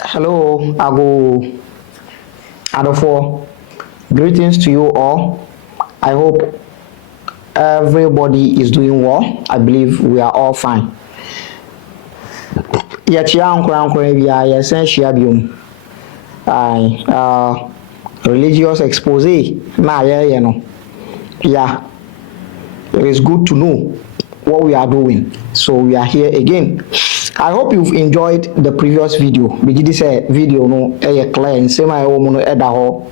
Hello, Ago Adofo. Greetings to you all. I hope everybody is doing well. I believe we are all fine. Yɛkyia nkorankora bi a yɛsan hyia biom. Religious expose na yɛyɛ no. Yeah, it is good to know what we are doing. So we are here again. I hope you've enjoyed the previous video. Bigidi say video no clear and same I no eda ho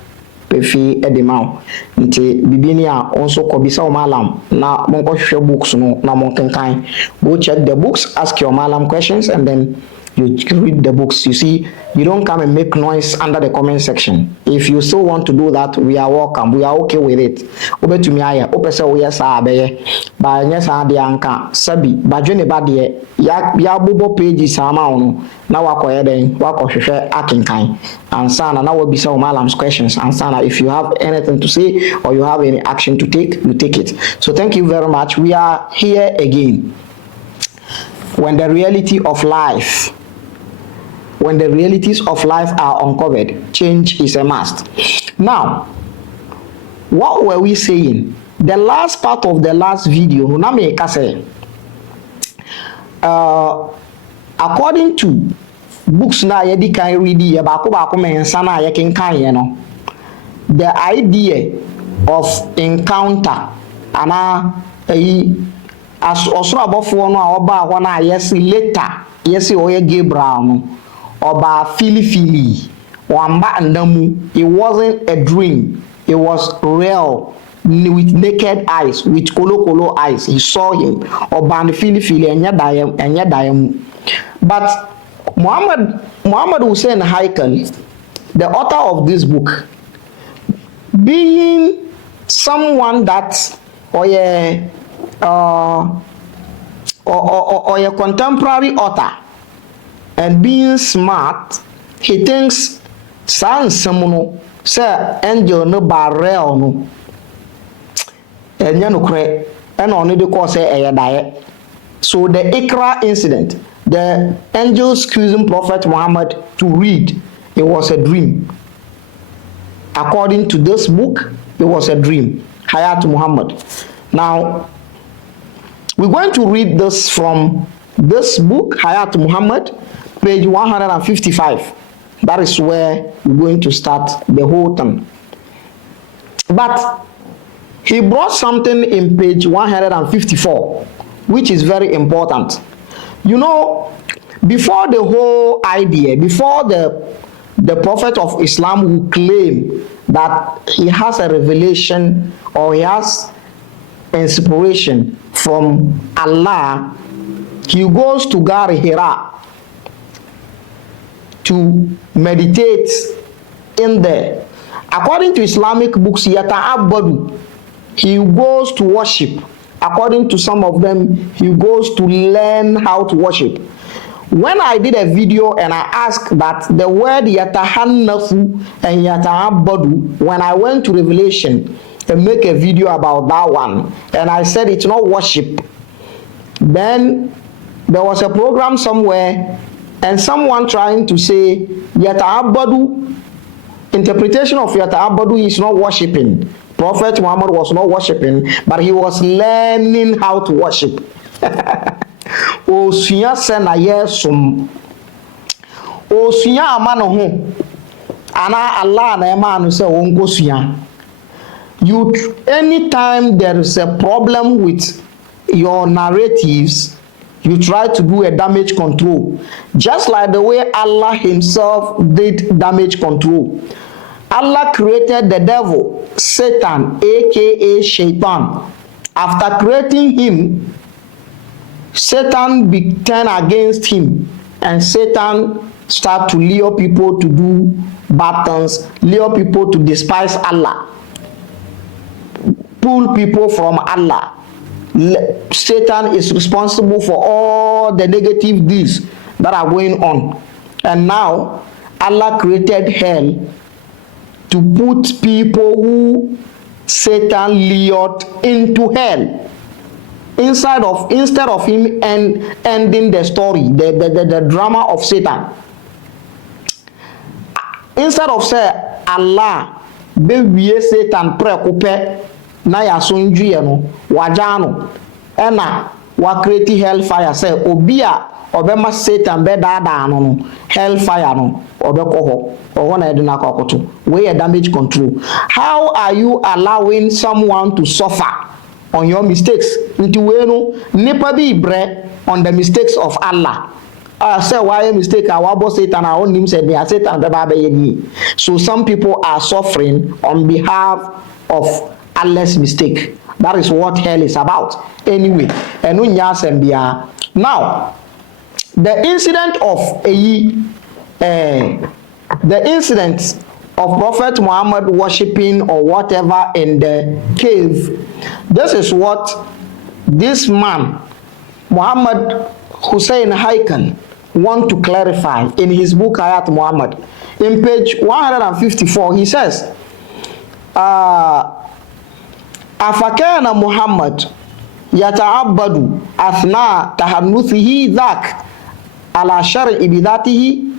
pefi edema. Nti bibini a also kobisa o malam na monko hwehwe books no na monkenkan. Go check the books, ask your malam questions and then you read the books. You see, you don't come and make noise under the comment section. If you still want to do that, we are welcome. We are okay with it. Obetumi aya, opese wo yesa abeye. Ba nyesa de anka sabi, badwe ba de ya bobo pages ama ono na wakoye den, wakohwehwe akenkan. Ansana na wabisa o malam's questions. Ansana, if you have anything to say or you have any action to take, you take it. So thank you very much. We are here again. When the reality of life When the realities of life are uncovered, change is a must. Now, what were we saying? The last part of the last video, according to books na yedi kan read baako mensa na yekenkan the idea of encounter ana as osoro abofo no a oba ho na yesi later yesi oye Gabriel no oba fili wamba ndamu. It wasn't a dream, it was real with naked eyes, with kolo eyes. He saw him oba and fili enya dayem. But Muhammad Hussein Haikal, the author of this book, being someone that or a contemporary author and being smart, he thinks samuno say angel no barrel no enya no kre and only the cause say. So the Ikra incident, the angels accusing Prophet Muhammad to read, it was a dream. According to this book, it was a dream. Hayat Muhammad. Now, we're going to read this from this book, Hayat Muhammad, page 155. That is where we're going to start the whole thing. But he brought something in page 154, which is very important. You know, before the whole idea, before the prophet of Islam who claim that he has a revelation or he has inspiration from Allah, he goes to Gar Hira to meditate in there. According to Islamic books, Yata'abbadu, he goes to worship. According to some of them, he goes to learn how to worship. When I did a video and I asked that the word Yatahannafu and Yata'abbadu, when I went to Revelation and make a video about that one, and I said it's not worship, then there was a program somewhere and someone trying to say Yata'abbadu, interpretation of Yata'abbadu is not worshiping. Prophet Muhammad was not worshiping, but he was learning how to worship. Osuya sena yesum. Osuya amano ho. Ana Allah na emanu se wonko suya. You anytime there is a problem with your narratives, you try to do a damage control. Just like the way Allah himself did damage control. Allah created the devil, Satan, aka Shaitan. After creating him, Satan turned against him, and Satan started to lure people to do bad things, lure people to despise Allah, pull people from Allah. Satan is responsible for all the negative deeds that are going on. And now, Allah created hell to put people who Satan lured into hell. Instead of him ending the story, the drama of Satan. instead of say Allah be wie Satan prekope na ya so ndwie no waja no na wa create hellfire say obi a obema Satan be dada no hellfire no obekọ ho na ede na akokoto we damage control. How are you allowing someone to suffer on your mistakes? Nti we no nipa bi bre on the mistakes of Allah. Say why mistake our boss Satan our own name said they are Satan be. So some people are suffering on behalf of Allah's mistake. That is what hell is about. Anyway, now the incident of the incident of Prophet Muhammad worshipping or whatever in the cave. This is what this man Muhammad Hussein Haikal want to clarify in his book Hayat Muhammad. In page 154 he says Afakana Muhammad yata'abbadu athna tahannuthihi dhak ala shar'i bidatihi.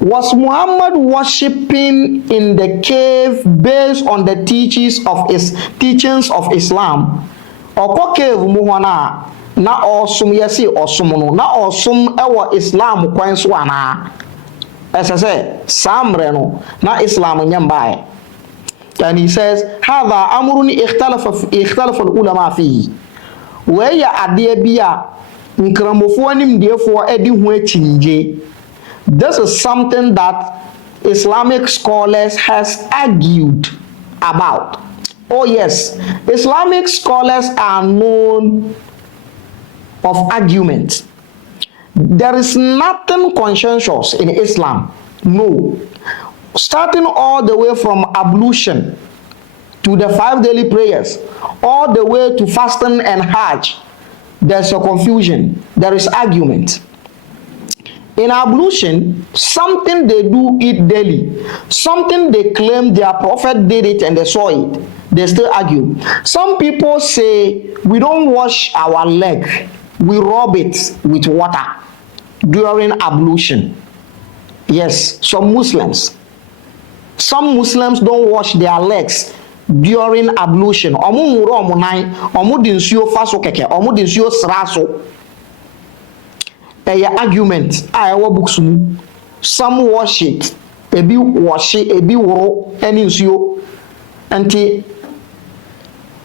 Was Muhammad worshipping in the cave based on the teachings of Islam? Or cave muhana na osum yesi osum no na osum ewo Islam kwan so ana esese samre no na Islam nyambae. And he says hadha amrun ikhtalafa ulama fihi we ya ade bia nkramofo anim defo edi ho achinje. This is something that Islamic scholars has argued about. Oh yes, Islamic scholars are known of argument. There is nothing consensus in Islam. No. Starting all the way from ablution to the 5 daily prayers, all the way to fasting and Hajj, there's a confusion. There is argument. In ablution, something they do it daily, something they claim their prophet did it and they saw it, they still argue. Some people say we don't wash our leg, we rub it with water during ablution. Yes, some Muslims don't wash their legs during ablution. Omu muro omu nai, omu di nsuo faso keke, omu di nsuo sraso. Eya argument a ewo books mu. Some wash it, ebi wash it, ebi woro eni nsuo. Enti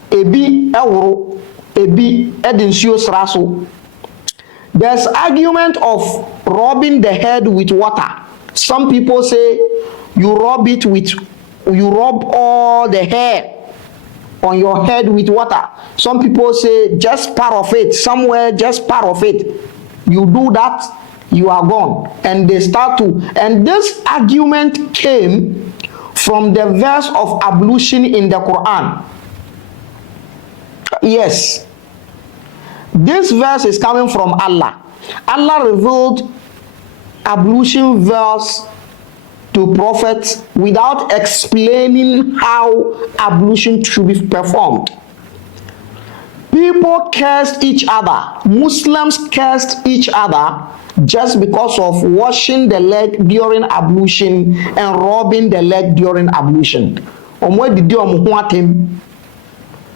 ebi eworo, ebi edi nsuo sraso. There's argument of rubbing the head with water. Some people say you rub all the hair on your head with water. Some people say just part of it, somewhere just part of it. You do that, you are gone. And they start to, and this argument came from the verse of ablution in the Quran. Yes. This verse is coming from Allah. Allah revealed ablution verse to prophets without explaining how ablution should be performed. People cursed each other. Muslims cursed each other just because of washing the leg during ablution and rubbing the leg during ablution.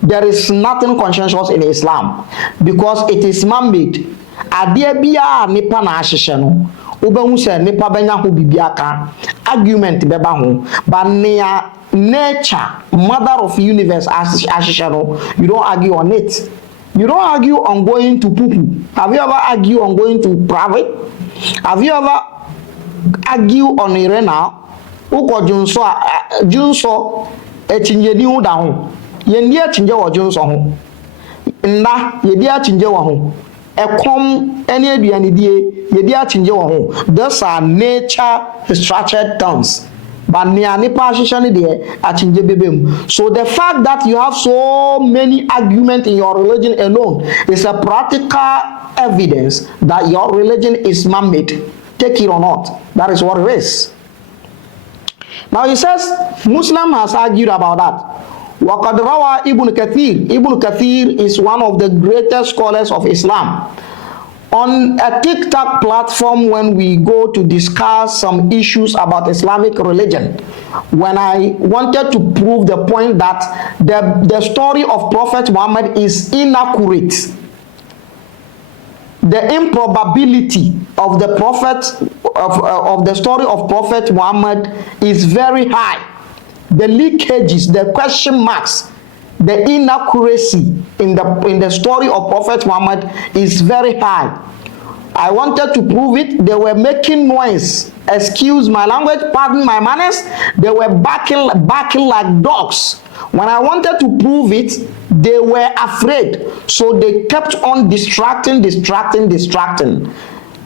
There is nothing consensus in Islam because it is man-made. Adia biya nipa na ahihye no obehu se nipa benya ho bibiaka argument beba ho but near nature, mother of universe ahihye no, you don't argue on it. You don't argue on going to poo-poo. Have you ever argued on going to private? Have you ever argued on irena uko junso echinje ni hu da ho ye ndi echinje wo junso ho nda ye di echinje wo ho ekom ene aduane die ye di echinje wo ho. Those are nature structured terms. But so the fact that you have so many arguments in your religion alone is a practical evidence that your religion is man-made. Take it or not. That is what it is. Now he says Muslim has argued about that. وَقَدْ رَوَى Ibn Kathir. Ibn Kathir is one of the greatest scholars of Islam. on a TikTok platform when we go to discuss some issues about Islamic religion, when I wanted to prove the point that the story of Prophet Muhammad is inaccurate. The improbability of the of the story of Prophet Muhammad is very high. The leakages, the question marks, the inaccuracy in the story of Prophet Muhammad is very high. I wanted to prove it. They were making noise. Excuse my language, pardon my manners. They were barking like dogs. When I wanted to prove it, they were afraid. So they kept on distracting.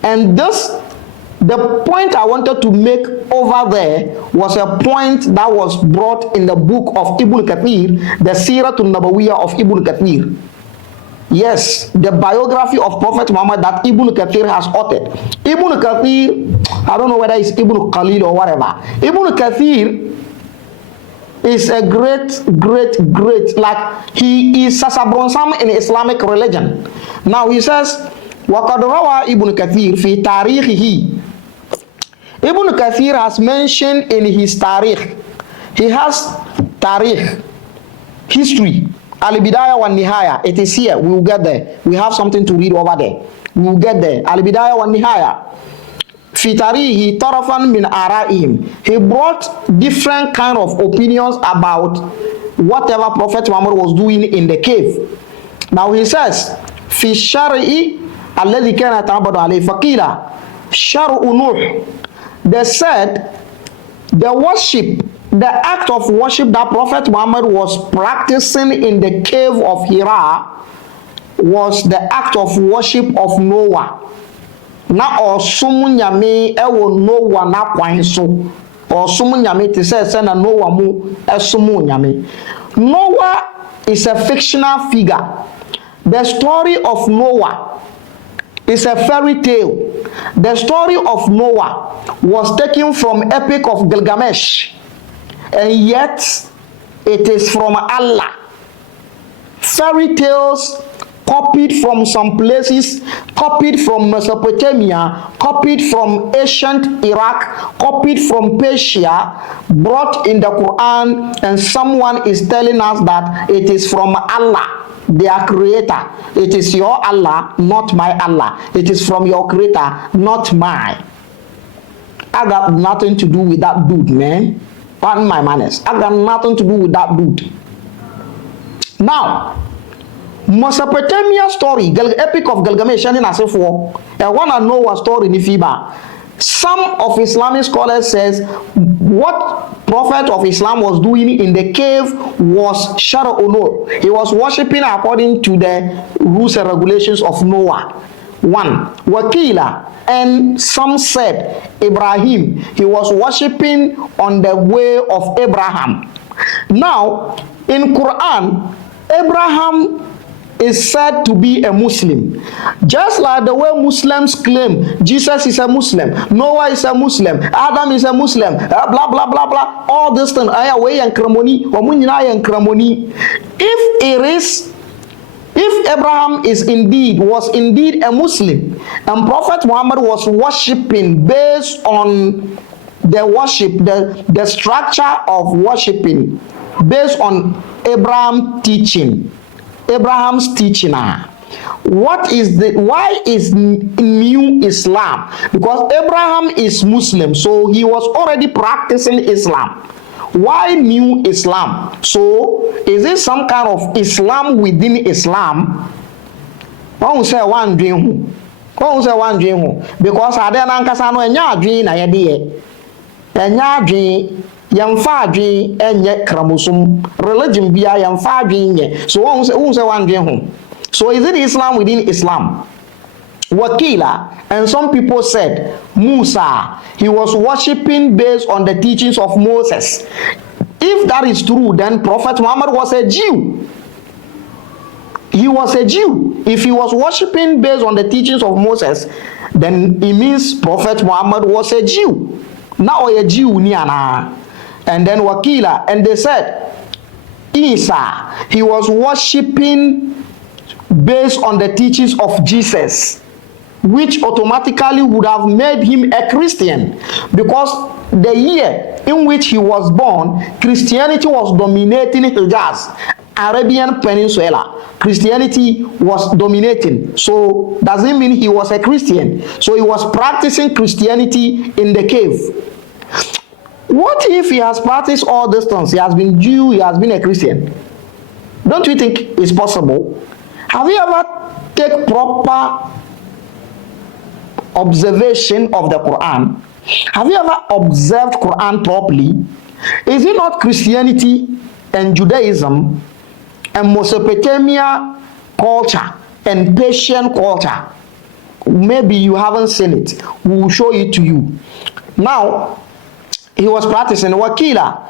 And the point I wanted to make over there was a point that was brought in the book of Ibn Kathir, the Siratul Nabawiyah of Ibn Kathir. Yes, the biography of Prophet Muhammad that Ibn Kathir has authored. Ibn Kathir, I don't know whether it's Ibn Khalil or whatever. Ibn Kathir is a great, like he is Sasabronsam in Islamic religion. Now he says, وَقَدْ رَوَى Ibn Kathir فِي تَارِيخِهِ. Ibn Kathir has mentioned in his tarikh, he has tarikh, history, Al-Bidayah wa Nihaya. It is here, we will get there. We have something to read over there. We will get there. Al-Bidayah wa Nihaya. Fi tarihi tarafan min ara'ihim. He brought different kind of opinions about whatever Prophet Muhammad was doing in the cave. Now he says, Fi shari'i alladhi kana ta'abadu alayhi faqila shar'u Nuh. They said the worship, the act of worship that Prophet Muhammad was practicing in the cave of Hira was the act of worship of Noah. Na osumu nyame ewo Noah na kwan so. Osumu nyame te say na Noah mu esumu nyame. Noah is a fictional figure. The story of Noah is a fairy tale. The story of Noah was taken from Epic of Gilgamesh, and yet it is from Allah. Fairy tales copied from some places, copied from Mesopotamia, copied from ancient Iraq, copied from Persia, brought in the Quran, and someone is telling us that it is from Allah, their creator. It is your Allah, not my Allah. It is from your creator, not mine. I got nothing to do with that dude, man. Pardon my manners. I got nothing to do with that dude. Now, Mesopotamia story, Epic of Gilgamesh, and I want to know a story in Fiba. Some of Islamic scholars says what Prophet of Islam was doing in the cave was Shar'u Nuh. He was worshipping according to the rules and regulations of Noah. One, Wakila, and some said Ibrahim. He was worshipping on the way of Abraham. Now, in Quran, Abraham is said to be a Muslim. Just like the way Muslims claim Jesus is a Muslim, Noah is a Muslim, Adam is a Muslim, blah, blah, blah, blah. All this thing. If Abraham was indeed a Muslim, and Prophet Muhammad was worshipping based on the worship, the structure of worshipping, based on Abraham's teaching. Why is new Islam? Because Abraham is Muslim, so he was already practicing Islam. Why new Islam? So is it some kind of Islam within Islam? One say one dream. Because I don't know enya dream na yede. Enya dream yamfa dream enye kramusum. Religion bia yamfa dream nye. So one say one dream. So is it Islam within Islam? Wakila, and some people said Musa, he was worshipping based on the teachings of Moses. If that is true, then Prophet Muhammad was a Jew. He was a Jew. If he was worshipping based on the teachings of Moses, then it means Prophet Muhammad was a Jew. Now a Jew niana. And then Wakila, and they said Isa, he was worshipping based on the teachings of Jesus. which automatically would have made him a Christian, because the year in which he was born, Christianity was dominating Hijaz, Arabian Peninsula. Christianity was dominating. So doesn't mean he was a Christian. So he was practicing Christianity in the cave. What if he has practiced all these things? He has been Jew, he has been a Christian. Don't you think it's possible? Have you ever taken proper observation of the Quran? Have you ever observed Quran properly? Is it not Christianity and Judaism and Mesopotamia culture and Persian culture? Maybe you haven't seen it. We will show it to you. Now, he was practicing wakila,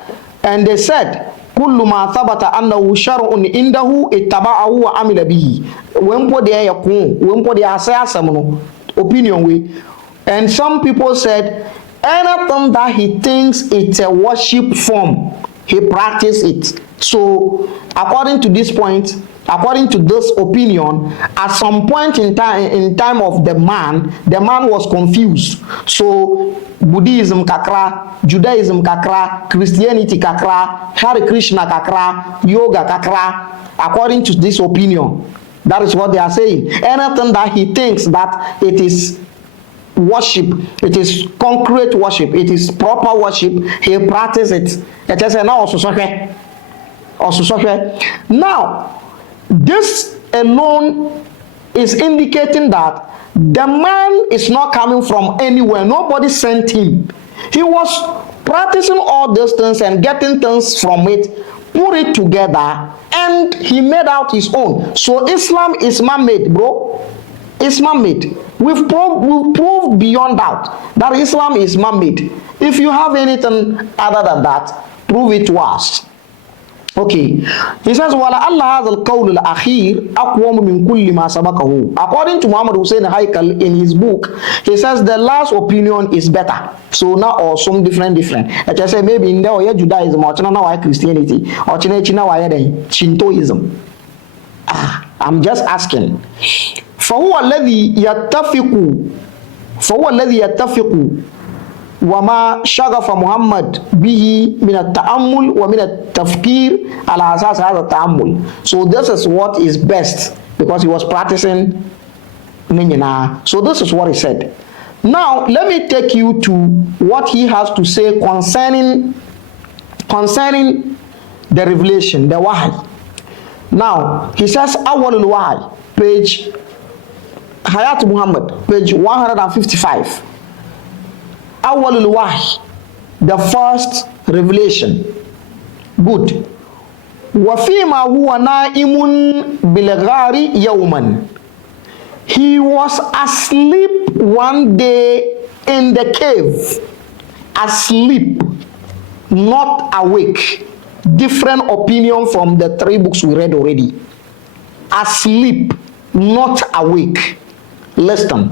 and they said, kullu ma thabata annahu shar'un indahu ittaba'ahu wa amila bihi. Wempo de yakun, wempo de asasam no opinion we. And some people said, anything that he thinks it's a worship form, he practice it. So according to this point, according to this opinion, at some point in time of the man was confused. So Buddhism kakra, Judaism kakra, Christianity kakra, Hare Krishna kakra, yoga kakra, according to this opinion. That is what they are saying. Anything that he thinks that it is worship, it is concrete worship, it is proper worship, he practices it. It is now now, this alone is indicating that the man is not coming from anywhere. Nobody sent him. He was practicing all those things and getting things from it, put it together, and he made out his own. So Islam is man-made, bro. It's man-made. We've proved beyond doubt that Islam is man-made. If you have anything other than that, prove it to us. Okay, he says, "Wala Allah has al-qawl al-akhir aqwam min kulli ma sabaqahu." According to Muhammad Hussein Haikal in his book, he says the last opinion is better. So now, or some different. Like I say, maybe in there or Judaism, or now Christianity, or China Shintoism. I'm just asking. فهو الذي يتفق وما شغف محمد به من التأمل ومن التفكير على أساس هذا التأمل. So this is what is best, because he was practicing Ninyana. So this is what he said. Now let me take you to what he has to say concerning the revelation, the Wahy. Now he says Awwalul Wahy, page Hayat Muhammad, page 155. Awwalul Wahy, the first revelation. Good. Wafima huwa naimun bilghari yawman. He was asleep one day in the cave. Asleep, not awake. Different opinion from the 3 books we read already. Asleep, not awake. Listen.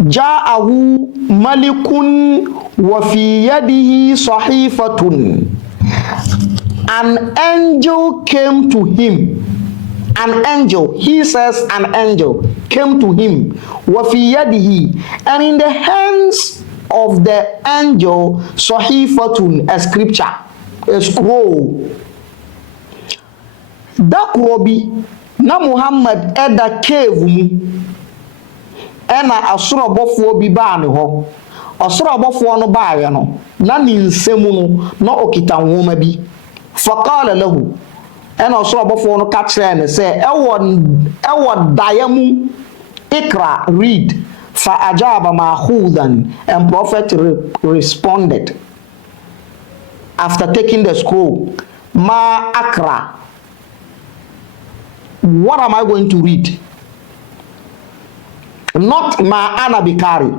Ja'ahu malikun wa fi yadihi sahifatun. An angel came to him. An angel, he says an angel came to him. Wa fi yadihi, and in the hands of the angel, sahifatun, a scripture, a scroll. That will be na Muhammad eda cave mu. Ena asoro abofo bi ba ne ho. Asoro abofo no ba ye no. Na ni nsemu no na okita nwoma bi. Faqala lahu. Ena asoro abofo no ka kire ne say ewo dayamu ikra, read. Fa ajaba ma'khudan, and prophet responded after taking the scroll. Ma akra. What am I going to read? Not ma ana bikari.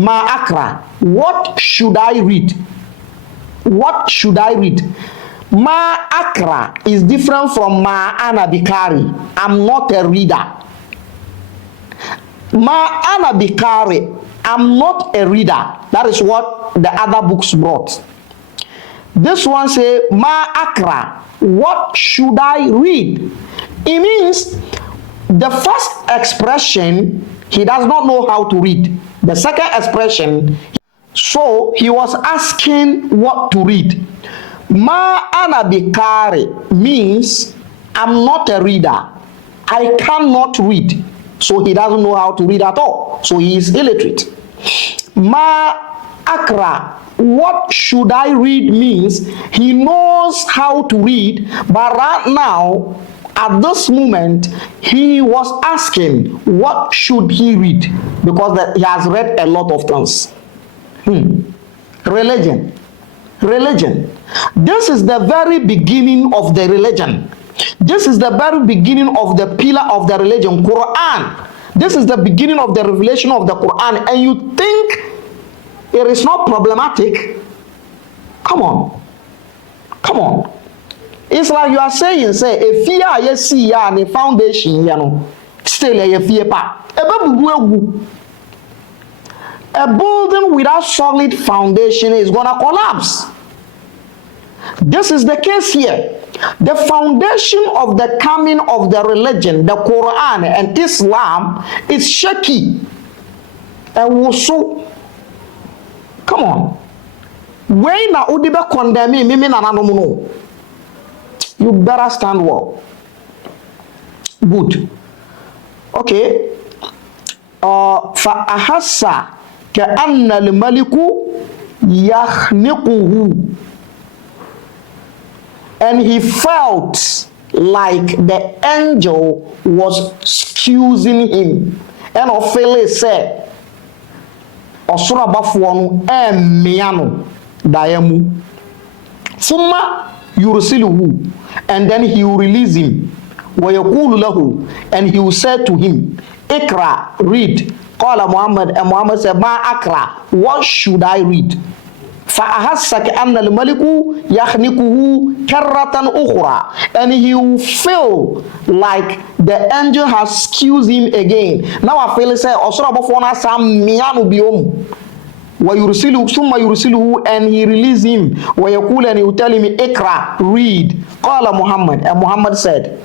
Ma akra. What should I read? What should I read? Ma akra is different from ma ana bikari. I'm not a reader. Ma ana bikari. I'm not a reader. That is what the other books brought. This one say ma akra. What should I read? It means The first expression, he does not know how to read. The second expression, so he was asking what to read. Ma ana bikari means I'm not a reader. I cannot read. So he doesn't know how to read at all. So he is illiterate. Ma akra, what should I read means he knows how to read, but right now, at this moment, he was asking what should he read, because he has read a lot of things. Religion. This is the very beginning of the religion. This is the very beginning of the pillar of the religion, Quran. This is the beginning of the revelation of the Quran, and you think it is not problematic? Come on. It's like you are saying, say, if you are a see and a foundation, you know, still a fear pa. A building without solid foundation is gonna collapse. This is the case here. The foundation of the coming of the religion, the Quran and Islam, is shaky. And also, come on. When na udibe condemn me na no. You better stand well. Good. Okay. فأحس كأن الملك يخنقه, and he felt like the angel was excusing him. And Ophelia said, Osura bafuanu emiano dayamu. Summa yursiluhu, and then he will release him. Wayakulu lahu, and he will say to him, Ikra, read. Qala Muhammad, and Muhammad said, Ma akra, what should I read? فأحس كأن الملك يخنقه كرة أخرى, and he will feel like the angel has excused him again. Now I feel say Osura bafona sam miyanu biom. ويرسله ثم يرسله, and he release him. ويقول, and he will tell him, Ikra, read. قال Muhammad, and Muhammad said,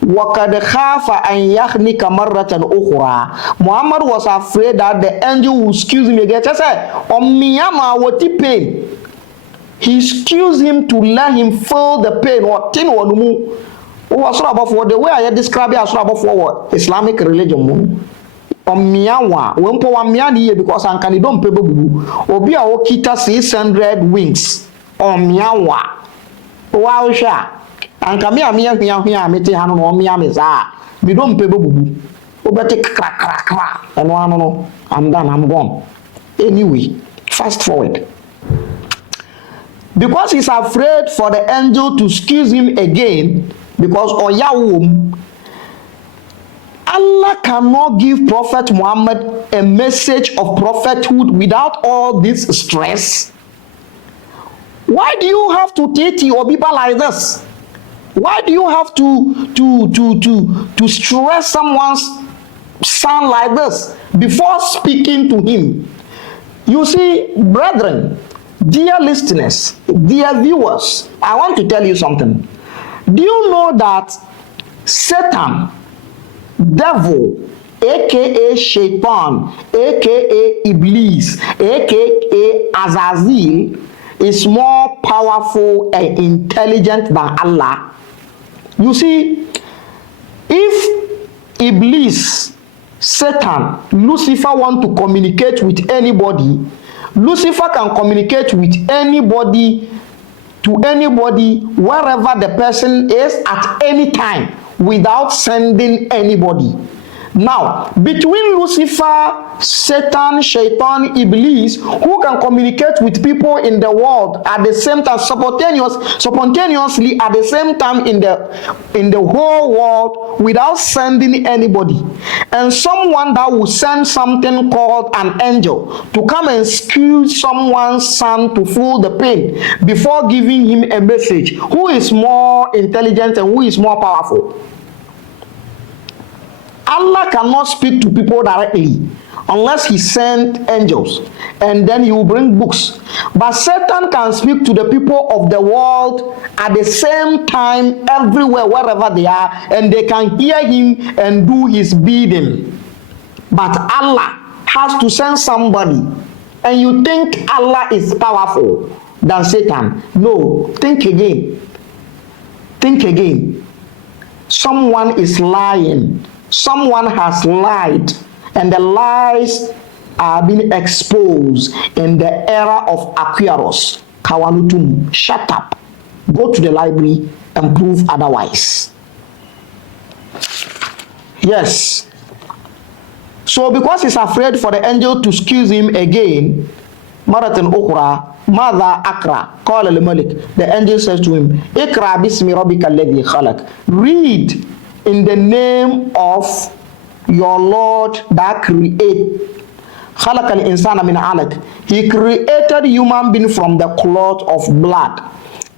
وَقَدْ خَافَ أَنْ يَخْنِكَ مَرَّةً أُخْرَى. Muhammad was afraid that the angel will excuse him again. He said, "Omiyama wati pain." He excused him to let him feel the pain. What tin wanumu? The way I describe it as what Islamic religion. Omiyawa, wempo wamiani because ankani don't pay bubu. Obi a okita 600 wings. Omiyawa. Wow sha. Anka me amia mete hanu no me ameza me don pe bubu obete kra eno no I'm done, I'm gone. Anyway, fast forward, because he's afraid for the angel to excuse him again, because oyawum, Allah cannot give Prophet Muhammad a message of prophethood without all this stress. Why do you have to take your people like this? Why do you have to stress someone's son like this before speaking to him? You see, brethren, dear listeners, dear viewers, I want to tell you something. Do you know that Satan, devil, aka Shaitan, aka Iblis, aka Azazel, is more powerful and intelligent than Allah? You see, if Iblis, Satan, Lucifer want to communicate with anybody, Lucifer can communicate with anybody, to anybody, wherever the person is at any time, without sending anybody. Now, between Lucifer, Satan, Shaitan, Iblis, who can communicate with people in the world at the same time, spontaneously at the same time in the whole world without sending anybody, and someone that will send something called an angel to come and excuse someone's son to feel the pain before giving him a message, who is more intelligent and who is more powerful? Allah cannot speak to people directly. unless he sent angels, and then he will bring books. But Satan can speak to the people of the world at the same time, everywhere, wherever they are, and they can hear him and do his bidding. But Allah has to send somebody, and you think Allah is powerful than Satan. No, think again. Think again. Someone is lying. Someone has lied, and the lies are being exposed in the era of Aquarius. Kawanutum, shut up. Go to the library and prove otherwise. Yes. So because he's afraid for the angel to excuse him again, Maratan Ukhra, Mother Akra, call al Malik. The angel says to him, Ikra bismi rabbika alladhi khalaq. Read in the name of your Lord that create. Khalaq al insana min alaq. He created human being from the cloth of blood.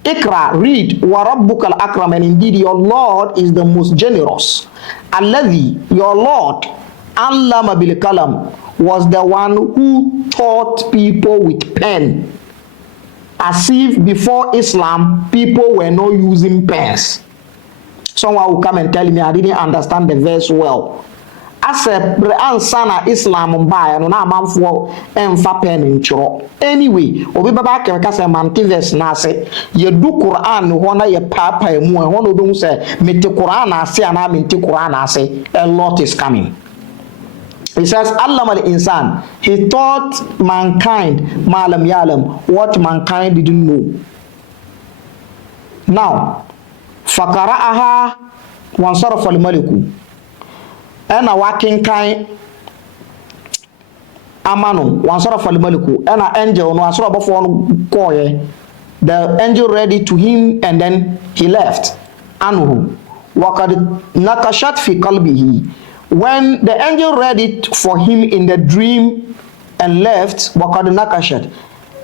Ikra, read, wa rabbuka al akram, and indeed your Lord is the most generous. Alladhi, your Lord, allama bil kalam, was the one who taught people with pen. As if before Islam, people were not using pens. Someone will come and tell me I didn't understand the verse well. As a ansana Islam by no na manfo emfa pen nchoro. Anyway, obi baba ke say manti verse na say ye du Quran ho na ye papa emu ho no be say mete Quran ase ana mete Quran ase. A lot is coming. He says, Allah al-insan. He taught mankind, malam yalam, what mankind didn't know. Now, fakara'aha wansarafa al-maliku. Ena wakin kai amanu wansarafa al-maliku. Ena angel no asura before koye. The angel read it to him and then he left. Anhu. Wakad nakashat fi qalbihi. When the angel read it for him in the dream and left, Wakad Nakashat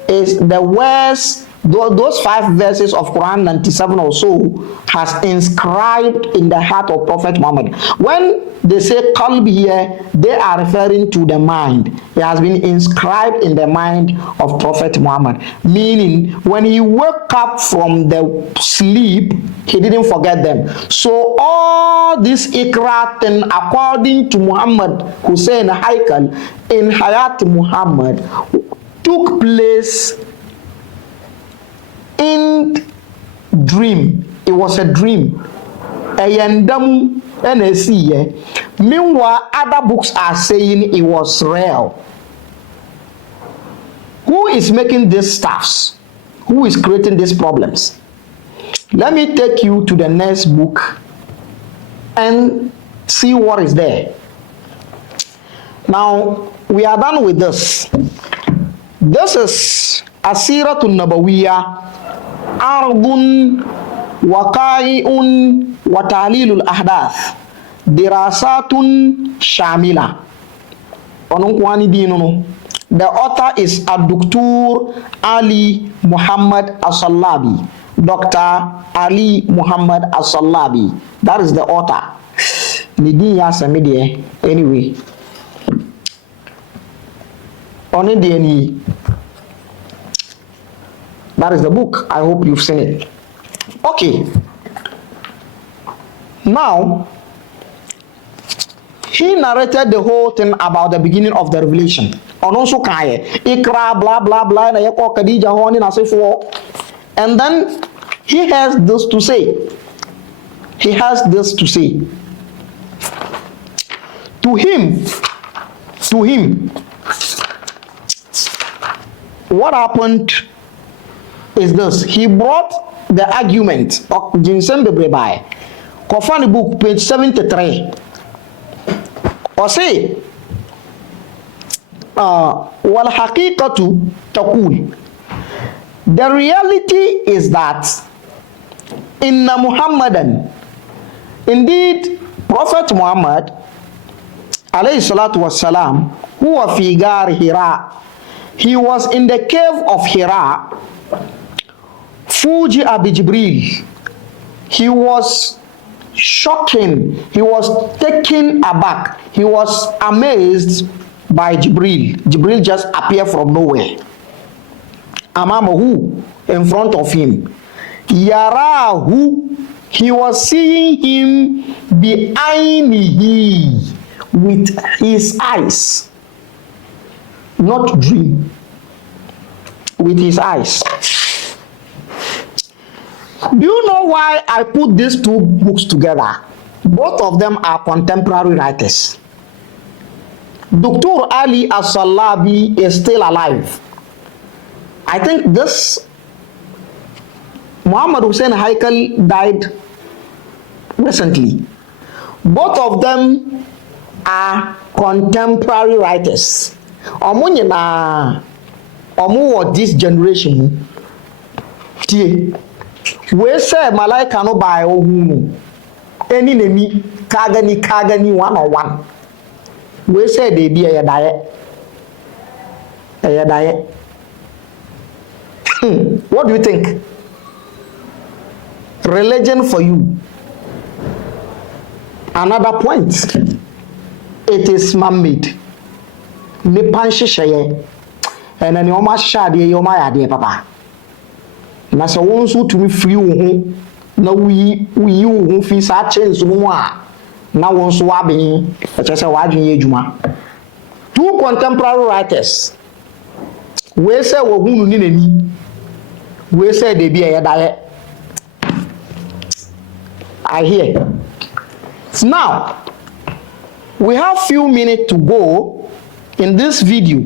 is the words, those 5 verses of Quran 97 or so has inscribed in the heart of Prophet Muhammad. When they say qalb here, they are referring to the mind. It has been inscribed in the mind of Prophet Muhammad. Meaning, when he woke up from the sleep, he didn't forget them. So all this ikra thing, according to Muhammad Hussein Haikal, in Hayat Muhammad, took place in dream. It was a dream. Meanwhile, other books are saying it was real. Who is making these stuffs? Who is creating these problems? Let me take you to the next book and see what is there. Now, we are done with this. This is Asiratun Nabawiyya, Ardun Waqai'un wa Ta'lilul Ahdath, Dirasatun Shamila. The author is Dr. Ali Muhammad As-Sallabi. Dr. Ali Muhammad As-Sallabi. That is the author. Anyway. That is the book. I hope you've seen it. Okay. Now, he narrated the whole thing about the beginning of the revelation. Ikra, blah, blah, blah, and then he has this to say. He has this to say. To him, what happened is this. He brought the argument of Jinsen Bebrebai. Kofani book, page 73. Or say, wal haqiqatu taqul. The reality is that inna Muhammadan, indeed Prophet Muhammad alayhi salatu wassalam, huwa fi gar Hira, he was in the cave of Hira. Fuji abi Jibril, he was shocking, he was taken aback, he was amazed by Jibril. Jibril just appeared from nowhere. Amamahu, in front of him. Yarahu, he was seeing him bi'ainihi, with his eyes. Not dream. With his eyes. Do you know why I put these two books together? Both of them are contemporary writers. Dr. Ali As-Salabi is still alive. I think this Muhammad Hussein Haikal died recently. Both of them are contemporary writers. Omo this generation. Tie. We say Malaika no by ohunu. Eni nemi kagani 101. We say they be a diet. What do you think? Religion for you. Another point. It is man-made. Nipan shisheye. And then you must share the yoma yade papa. Na so won so to me free wo na we wo fi sa chance no a na won so aben e che se wa dwen adwuma. Two contemporary writers. We say wo hunu ni nani. We say they be a diet. I hear. Now, we have few minutes to go in this video.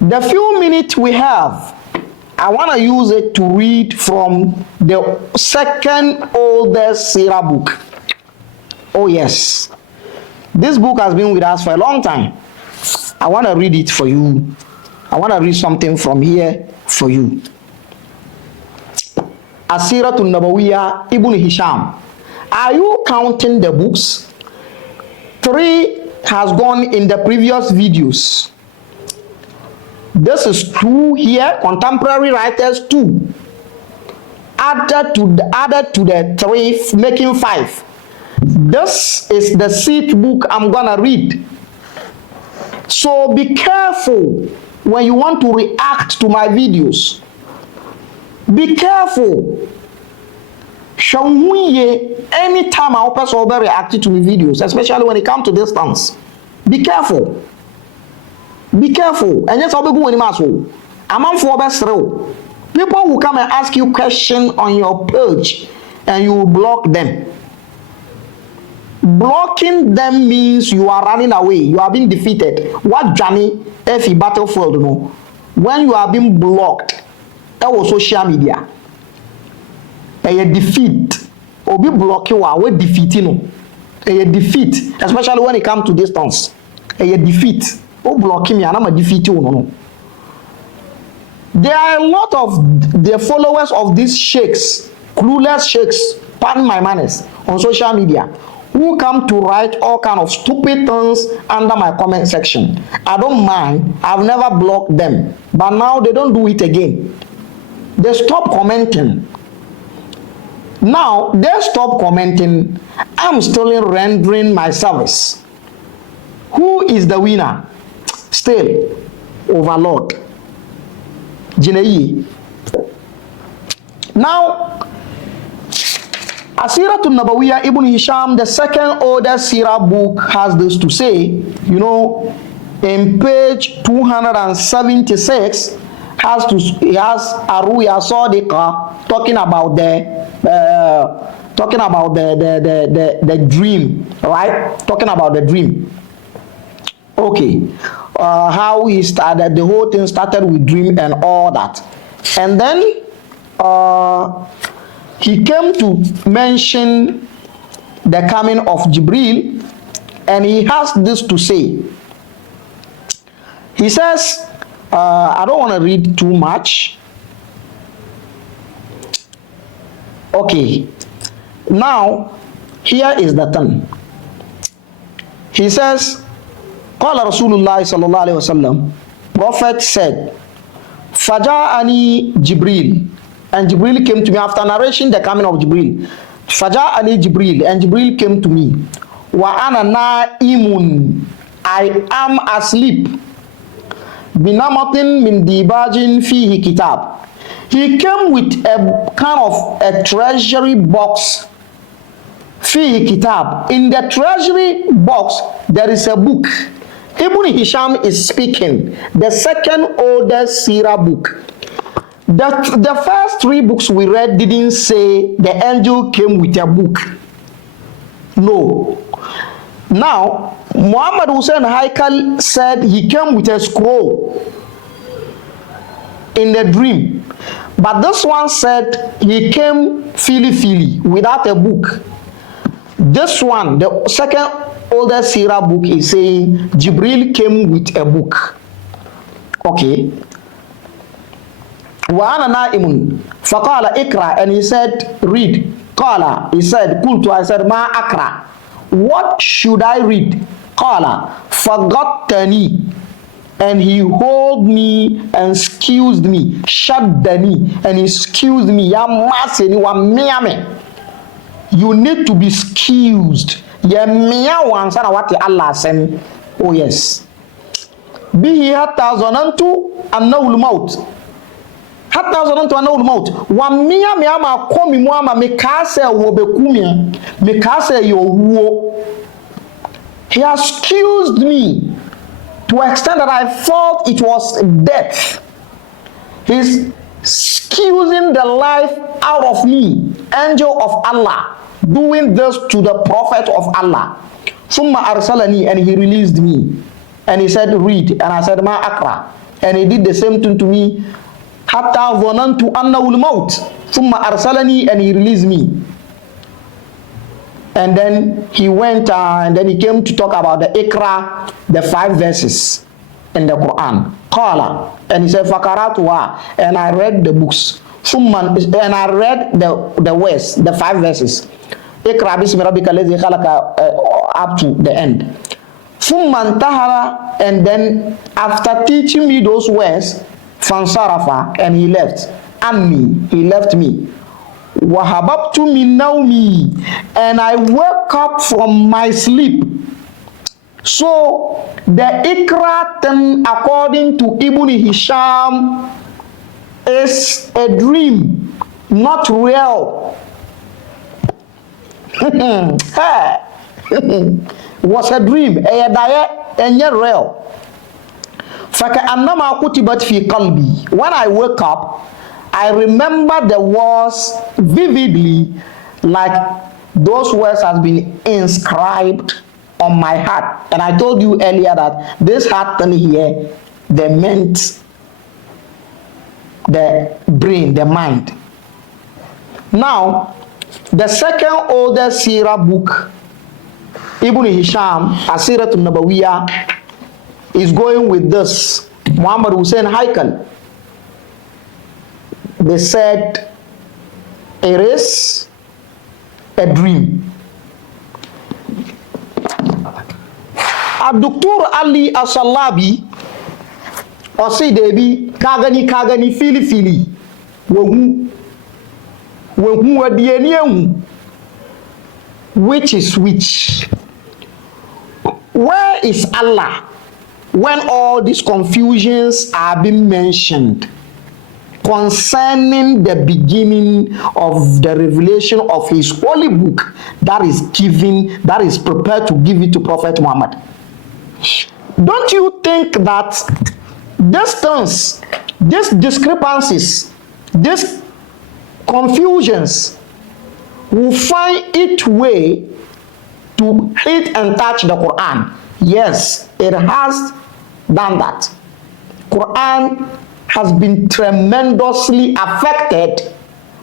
The few minutes we have, I want to use it to read from the second oldest Sirah book. Oh yes. This book has been with us for a long time. I want to read it for you. I want to read something from here for you. As-Siratul Nabawiyya Ibn Hisham. Are you counting the books? 3 has gone in the previous videos. This is 2 here, contemporary writers 2. Added to the 3, making 5. This is the 6th book I'm gonna read. So be careful when you want to react to my videos. Be careful. Anytime I person will react to my videos, especially when it comes to distance. Be careful. Be careful. And yes, I'll be going to I'm for best row. People will come and ask you questions on your page and you will block them. Blocking them means you are running away. You are being defeated. What Johnny if he battlefield no? When you are being blocked, that was social media. A defeat. Or be block you are defeating. A defeat, especially when it comes to distance. A defeat. Oh, blocking me, and I'm a defeat you. No. There are a lot of the followers of these sheikhs, clueless sheikhs, pardon my manners, on social media, who come to write all kind of stupid things under my comment section. I don't mind. I've never blocked them, but now they don't do it again. They stop commenting. Now they stop commenting. I'm still rendering my service. Who is the winner? Still, Overlord. Jinei. Now, As-Siratul Nabawiyya Ibn Hisham, the second oldest Sirah book, has this to say. You know, in page 276, he has Aruya Sadiqa talking about the dream, right? Talking about the dream. Okay, how he started, the whole thing started with dream and all that, and then he came to mention the coming of Jibril, and he has this to say. He says, I don't want to read too much. Okay, now here is the thing. He says, Qala Rasulullah sallallahu alayhi wasallam, Prophet said, Faja'ani Jibril, and Jibril came to me after narration the coming of Jibril. Faja'ani Jibril, and Jibril came to me. Wa ana na'imun. I am asleep. Binamatin min dibajin fihi kitab. He came with a kind of a treasury box. Fihi kitab. In the treasury box, there is a book. Ibn Hisham is speaking. The second oldest Sirah book. The first 3 books we read didn't say the angel came with a book. No. Now, Muhammad Hussein Haikal said he came with a scroll in the dream. But this one said he came fili without a book. This one, the second oldest Sirah book, is saying Jibril came with a book. Okay. Wa ana na'imun. Faqala ikra, and he said, read. Qala, he said, Kultu, I said, ma akra. What should I read? Qala, fagattani. And he hold me and excused me. Shaddani, and he excused me. Ya maseni wa miyame. You need to be excused. Ya miya wansana wati Allah send. Oh yes. Bihi hatta zonantu annawul maut. Hatta zonantu annawul maut. Wa miya miyama komi muama mekase wobekumia. Mekase yohuo. He excused me to an extent that I thought it was death. He's excusing the life out of me, angel of Allah, doing this to the prophet of Allah. Summa arsalani, and he released me. And he said, read. And I said, ma akra. And he did the same thing to me. Hatta dhanantu annahul maut. Summa arsalani, and he released me. And then he went and then he came to talk about the Iqra, the 5 verses in the Quran. Qala, and he said, Fakaratuha, and I read the books. Summan, and I read the words, the 5 verses. Iqra bismi rabbika alladhi khalaqa, up to the end. Summan tahara, and then after teaching me those words, fansarafa, and he left. Anni, he left me. Wahababtu min nawmi, and I woke up from my sleep. So the Ikra thing, according to Ibn Hisham, is a dream, not real. Was a dream, and yet real. فَكَأَنَّمَا كُتِبَتْ فِي قَلْبِي. When I woke up, I remember the words vividly, like those words has been inscribed on my heart. And I told you earlier that this heart thing here, they meant the brain, the mind. Now, the second oldest Sirah book, Ibn Hisham, Asirat al-Nabawiyah, is going with this. Muhammad Hussein Haikal. They said it is a dream. Dr. Ali Asalabi Osi Debi Kagani Fili Wohu which is which? Where is Allah when all these confusions are being mentioned concerning the beginning of the revelation of his holy book that is prepared to give it to Prophet Muhammad? Don't you think that these things, these discrepancies, these confusions will find its way to hit and touch the Quran? Yes, it has done that. Quran has been tremendously affected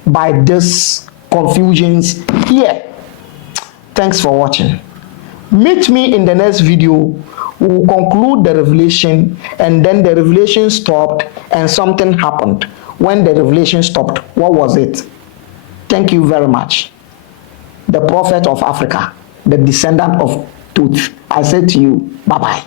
by these confusions here. Thanks for watching. Meet me in the next video. We will conclude the revelation, and then the revelation stopped and something happened. When the revelation stopped, what was it? Thank you very much. The prophet of Africa, the descendant of Tooth. I said to you, bye-bye.